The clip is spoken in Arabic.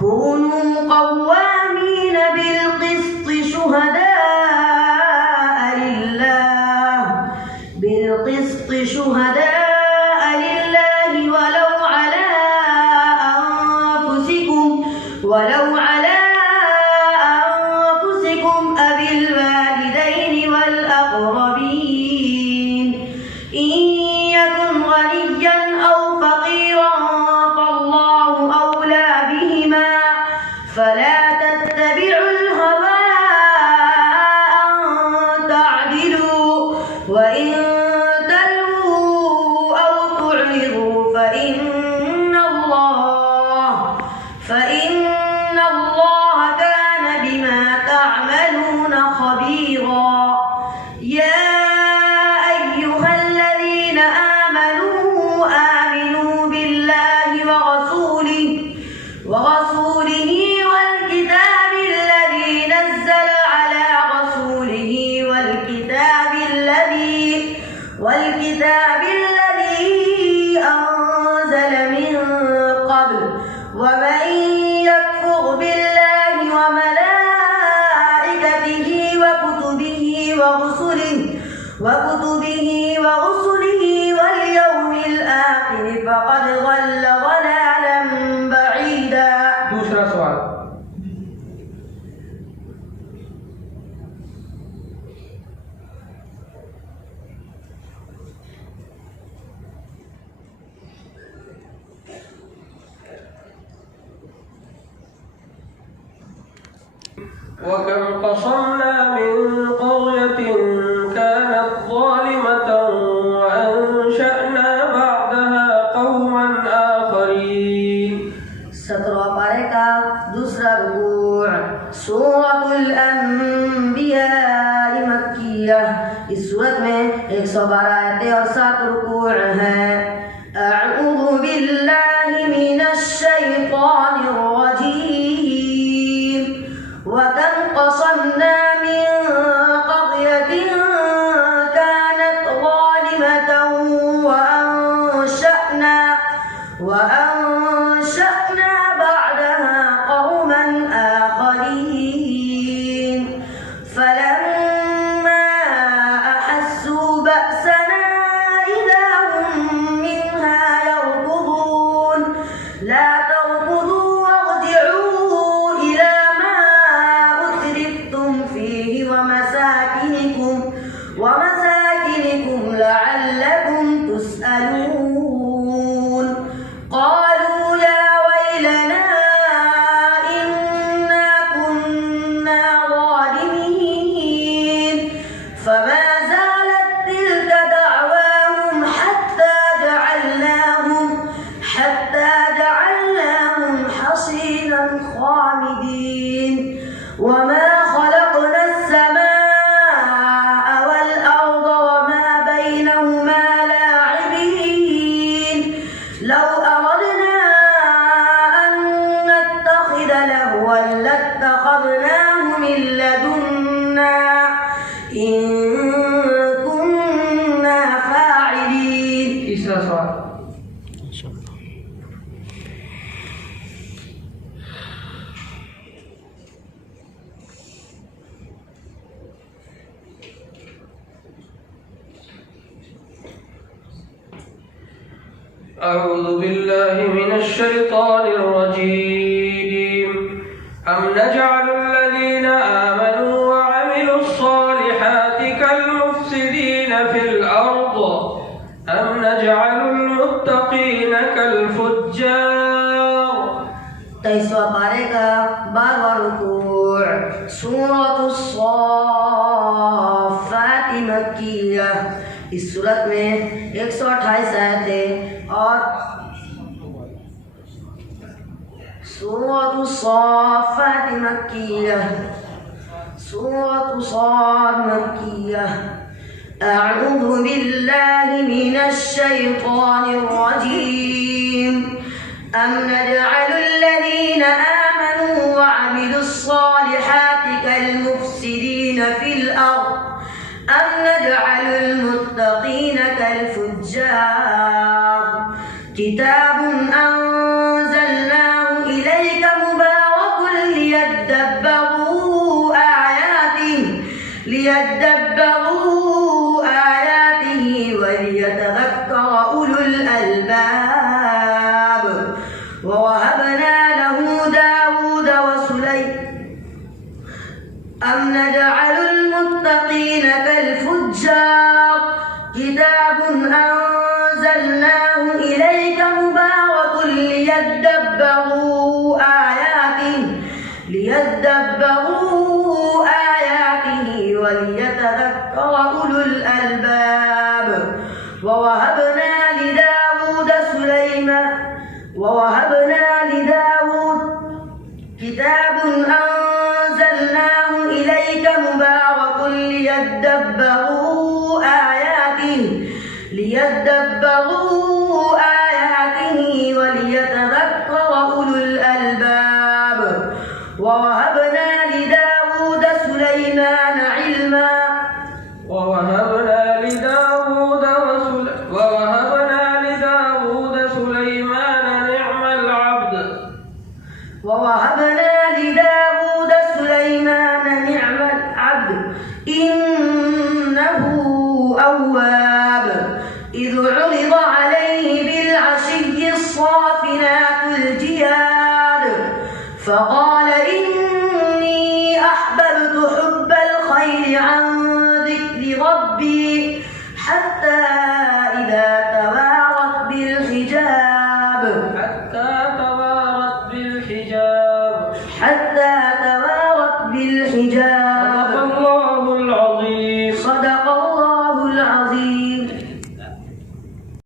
كونوا قوامين بالقسط شهداء لله ولو على أنفسكم أو الوالدين والأقربين إن يكن غنيا أو فقيرا فالله أولى بهما فلا تتبعوا الهوى أن تعدلوا وإن تلووا أو تعرضوا فإن الله كان بما تعملون خبيرا. يا أيها الذين آمنوا بالله ورسوله والكتاب الذي نزل على رسوله والكتاب الذي أنزل من قبل ومن يكفر بالله وملائكته وكتبه ورسله واليوم الآخر فقد ضل ضلالا بعيدا. दूसरा सवाल وكم قصمنا من قرية كانت ظالمة وأنشأنا بعدها قوما آخرين. 17 पारे का दूसरा रुकूअ सूरतुल अंबिया मक्किया। इस सूरत में 112 आयतें और 7 रुकूअ हैं। अऊज़ु बिल्लाहि मिनश शैतानिर रजीम। वकम क़समना मिन क़रयतिन कानत ज़ालिमतन वअंशअना بعدها قوما آخرين فلما أحسوا بأسنا إذا هم منها يركضون. لا تركضوا وارجعوا إلى ما أترفتم فيه ومساكنكم لعلكم تسألون. قالوا يا ويلنا إنا كنا ظالمين فما زالت تلك دعواهم حتى جعلناهم حصيدا خامدين. وما خلقنا السماء والأرض وما بينهما لاعبين. لو أردنا أن نتخذ لهوا لاتخذناه من لدنا إن كنا فاعلين. तीसरा सवाल أعوذ بالله من الشيطان الرجيم. أم نجعل الذين آمنوا وعملوا الصالحات كالمفسدين في الأرض أم نجعل المتقين كالفجار. 23वां पारे का 12वां रुकूअ सूरतुस साफ़ात मक्किया। इस सूरत में 128 आयतें और सूरतुस साफ़ात मक्किया। أعوذ بالله من الشيطان الرجيم. أم نجعل الذين آمنوا وعملوا الصالحات كالمفسدين في الأرض أم نجعل المتقين كالفجار. كتاب أنزلناه إليك مبارك ليدبروا آياته وليتذكر أولو الألباب ووهبنا له داود وسليمان أم نجعل المتقين كالفجار كتاب أنزلناه إليك مبارك ليدبروا آياته وليتذكر أولو الألباب ووهبنا لداود كتاب أنزلناه إليك مبارك ليدبروا آياته وليتذكر أولو الألباب ووهبنا لداود سليمان علما ووهبنا لداود سليمان نعم العبد